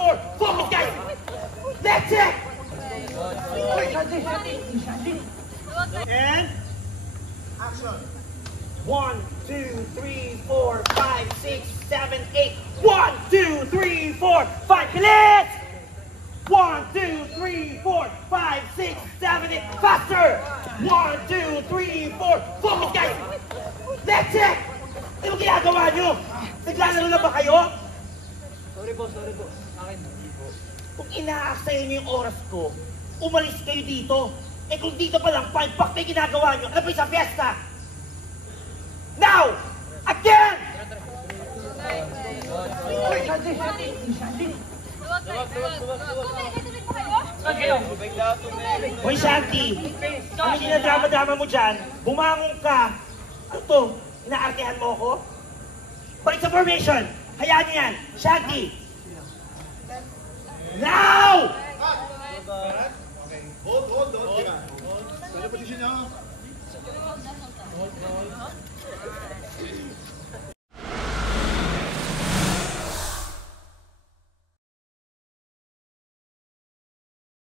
4. Focus, guys. Let's check. And action. 1, 2, 3, 4, 5, 6, 7, 8. 1, 2, 3, 4, 5. Kilit! 1, 2, 3, 4, 5, 6, 7, 8. Faster! 1, 2, 3, 4. Focus, guys. Let's check. Ano ginagawa nyo? Naglalaro na ba kayo? Sorry po. Akin po. Kung inaaksaya nyo yung oras ko, umalis kayo dito. Eh kung dito pa lang, 5 pack na ginagawa nyo, ano pa sa fiesta? Now! Again! Hoy, Shanti! Ano sinadrama-drama mo dyan? Bumangon ka! Ano to? Inaartehan mo ako? Balik sa formation! Hayaan niyo yan! Shanti! Now! Okay. Hold. Teka. Hold. Position nyo.